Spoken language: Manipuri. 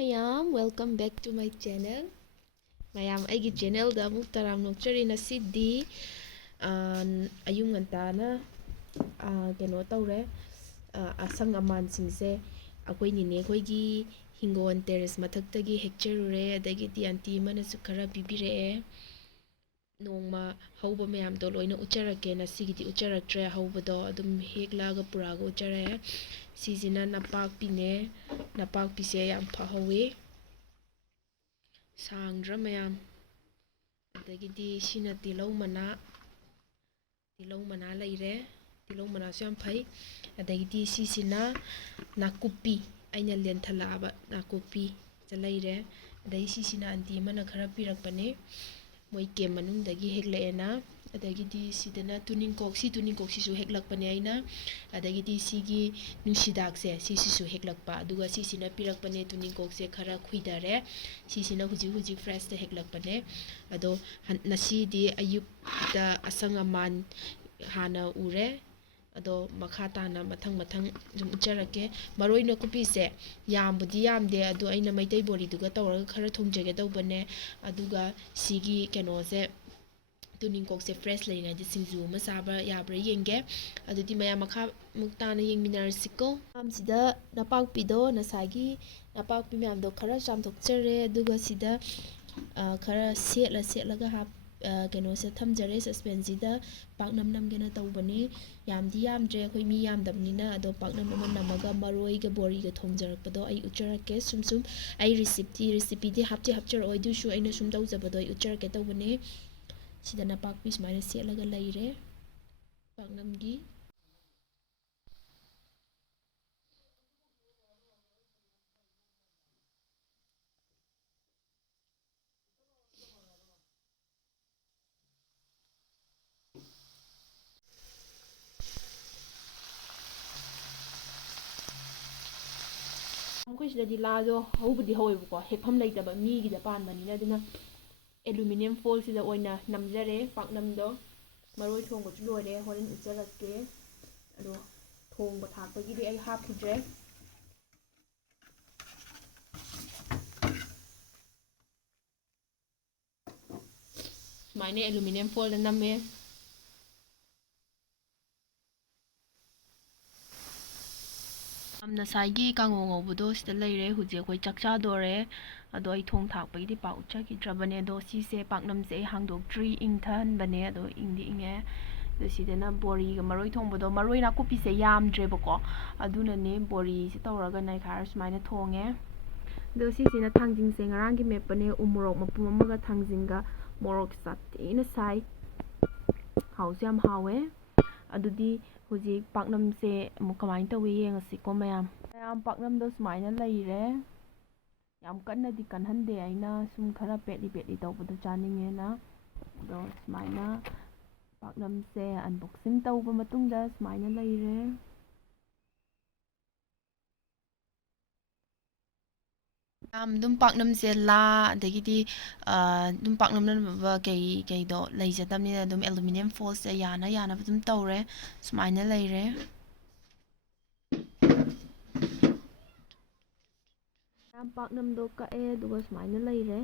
mayam, welcome back to my channel. Mayam aigi channel da amuk taram nokchari na siddi ayung ngantana keno tawre asang aman singse akoi nine khoi gi hingon terrace mathaktagi hecharure adagidi anti mana su khara bibire nongma hauba mayam do loina ucharake na sigidi ucharaktre haubado adum heklaga puraga uchare sisina napakpine napakpise yam phahawi sangdra mayam adagidi sina tilau mana leire tilau mana su yam phai adagidi sisina nakupi aina lenthalaba nakupi ta leire adai sisina anti mana khara pirakpane moi kem manungdagi heklaena adagidi sidana tuningkok sisu heklakpane aina adagidi sigi nungsidakse sisu heklakpa aduga sisina pirakpane tuningkokse khara khuidare sisina hujik fresh ta heklakpane ado nasidi ayupta asangaman hana ure ado makha tana mathang zum ucharake maroi nakupi se yambudi yamde ado aina maitai bori duga tawraga khara thongjage tawbane aduga sigi kenose tuningkok se fresh leina di singju ma saba yabra yenge adudi maya makha muktana yengminarasiko amsida napakpido nasagi napakpi myamdo khara chamthokchare aduga sida khara setlaga hap kenose thamjare suspensida paknam namgena tawbane yamdi yamdre khoi mi yamdabnina ado paknam ama namaga maroi ga bori ga thongjarakpado ai ucharake sum ai recipe di hapchar oidu shu aina sum tawjabado ai ucharake tawbane sida napakpi sumaina setlaga leire paknamgi ꯑꯩꯈꯣꯏ ꯁꯤꯗꯗꯤ ꯂꯥꯗꯣ ꯍꯧꯕꯗꯤ ꯍꯧꯋꯦꯕꯀꯣ ꯍꯦꯛꯐꯝ ꯂꯩꯇꯕ ꯃꯤꯒꯤꯗ ꯄꯥꯟꯕꯅꯤꯅ ꯑꯗꯨꯅ ꯑꯦꯂꯨꯃꯤꯅꯤꯌꯝ ꯐꯣꯜꯁꯤꯗ ꯑꯣꯏꯅ ꯅꯝꯖꯔꯦ ꯄꯥꯛꯅꯝꯗꯣ ꯃꯔꯣꯏ ꯊꯣꯡꯕꯁꯨ ꯂꯣꯏꯔꯦ ꯍꯣꯔꯦꯟ ꯎꯠꯆꯔꯛꯀꯦ ꯑꯗꯣ ꯊꯣꯡꯕ ꯊꯥꯛꯄꯒꯤꯗꯤ ꯑꯩ ꯍꯥꯞꯈꯤꯗ꯭ꯔꯦ ꯁꯨꯃꯥꯏꯅ ꯑꯦꯂꯨꯃꯤꯅꯤꯌꯝ ꯐꯣꯜꯗ ꯅꯝꯃꯦ ꯉꯁꯥꯏꯒꯤ ꯀꯥꯡꯉꯧ ꯉꯧꯕꯗꯣ ꯁꯤꯗ ꯂꯩꯔꯦ ꯍꯧꯖꯤꯛ ꯑꯩꯈꯣꯏ ꯆꯥꯛ ꯆꯥꯗꯣꯔꯦ ꯑꯗꯣ ꯑꯩ ꯊꯣꯡ ꯊꯥꯛꯄꯒꯤꯗꯤ ꯄꯥꯛ ꯎꯠꯆꯈꯤꯗ꯭ꯔꯕꯅꯦ ꯑꯗꯣ ꯁꯤꯁꯦ ꯄꯥꯛꯅꯝꯁꯦ ꯑꯩ ꯍꯥꯡꯗꯣꯛꯇ꯭ꯔꯤ ꯏꯪꯊꯍꯟꯕꯅꯦ ꯑꯗꯣ ꯏꯪꯗꯤ ꯏꯪꯉꯦ ꯑꯗꯣ ꯁꯤꯗꯅ ꯕꯣꯔꯤꯒ ꯃꯔꯣꯏ ꯊꯣꯡꯕꯗꯣ ꯃꯔꯣꯏ ꯅꯥꯀꯨꯞꯄꯤꯁꯦ ꯌꯥꯝꯗ꯭ꯔꯦꯕꯀꯣ ꯑꯗꯨꯅꯅꯦ ꯕꯣꯔꯤꯁꯦ ꯇꯧꯔꯒ ꯅꯩꯈꯥꯏꯔ ꯁꯨꯃꯥꯏꯅ ꯊꯣꯡꯉꯦ ꯑꯗꯣ ꯁꯤꯁꯤꯅ ꯊꯥꯡꯖꯤꯡꯁꯦ ꯉꯔꯥꯡꯒꯤ ꯃꯦꯠꯄꯅꯦ ꯎꯃꯣꯔꯣꯛ ꯃꯄꯨꯝ ꯑꯃꯒ ꯊꯥꯡꯖꯤꯡꯒ ꯃꯣꯔꯣꯛ ꯁꯥꯊꯤꯅ ꯁꯥꯏ ꯍꯥꯎꯁꯨ ꯌꯥꯝ ꯍꯥꯎꯋꯦ ꯑꯗꯨꯗꯤ ꯍꯧꯖꯤꯛ ꯄꯥꯛꯅꯝꯁꯦ ꯑꯃꯨꯛ ꯀꯃꯥꯏꯅ ꯇꯧꯋꯤ ꯌꯦꯡꯉꯁꯤꯀꯣ ꯃꯌꯥꯝ ꯄꯥꯛꯅꯝꯗꯣ ꯁꯨꯃꯥꯏꯅ ꯂꯩꯔꯦ ꯌꯥꯝ ꯀꯟꯅꯗꯤ ꯀꯟꯍꯟꯗꯦ ꯑꯩꯅ ꯁꯨꯝ ꯈꯔ ꯄꯦꯠꯂꯤ ꯇꯧꯕꯗꯣ ꯆꯥꯅꯤꯡꯉꯦꯅ ꯑꯗꯣ ꯁꯨꯃꯥꯏꯅ ꯄꯥꯛꯅꯝꯁꯦ ꯑꯟꯕꯣꯛꯁꯤꯡ ꯇꯧꯕ ꯃꯇꯨꯡꯗ ꯁꯨꯃꯥꯏꯅ ꯂꯩꯔꯦ ꯌꯥꯝ ꯑꯗꯨꯝ ꯄꯥꯛꯅꯝꯁꯦ ꯑꯗꯒꯤꯗꯤ ꯑꯗꯨꯝ ꯄꯥꯛꯅꯝꯅꯕ ꯀꯩꯗꯣ ꯂꯩꯖꯗꯕꯅꯤꯅ ꯑꯗꯨꯝ ꯑꯦꯂꯨꯃꯤꯅꯤꯌꯝ ꯐꯣꯜꯁꯦ ꯌꯥꯅꯕ ꯑꯗꯨꯝ ꯇꯧꯔꯦ ꯁꯨꯃꯥꯏꯅ ꯂꯩꯔꯦ ꯄꯥꯛꯅꯝꯗꯣ ꯀꯛꯑꯦ ꯑꯗꯨꯒ ꯁꯨꯃꯥꯏꯅ ꯂꯩꯔꯦ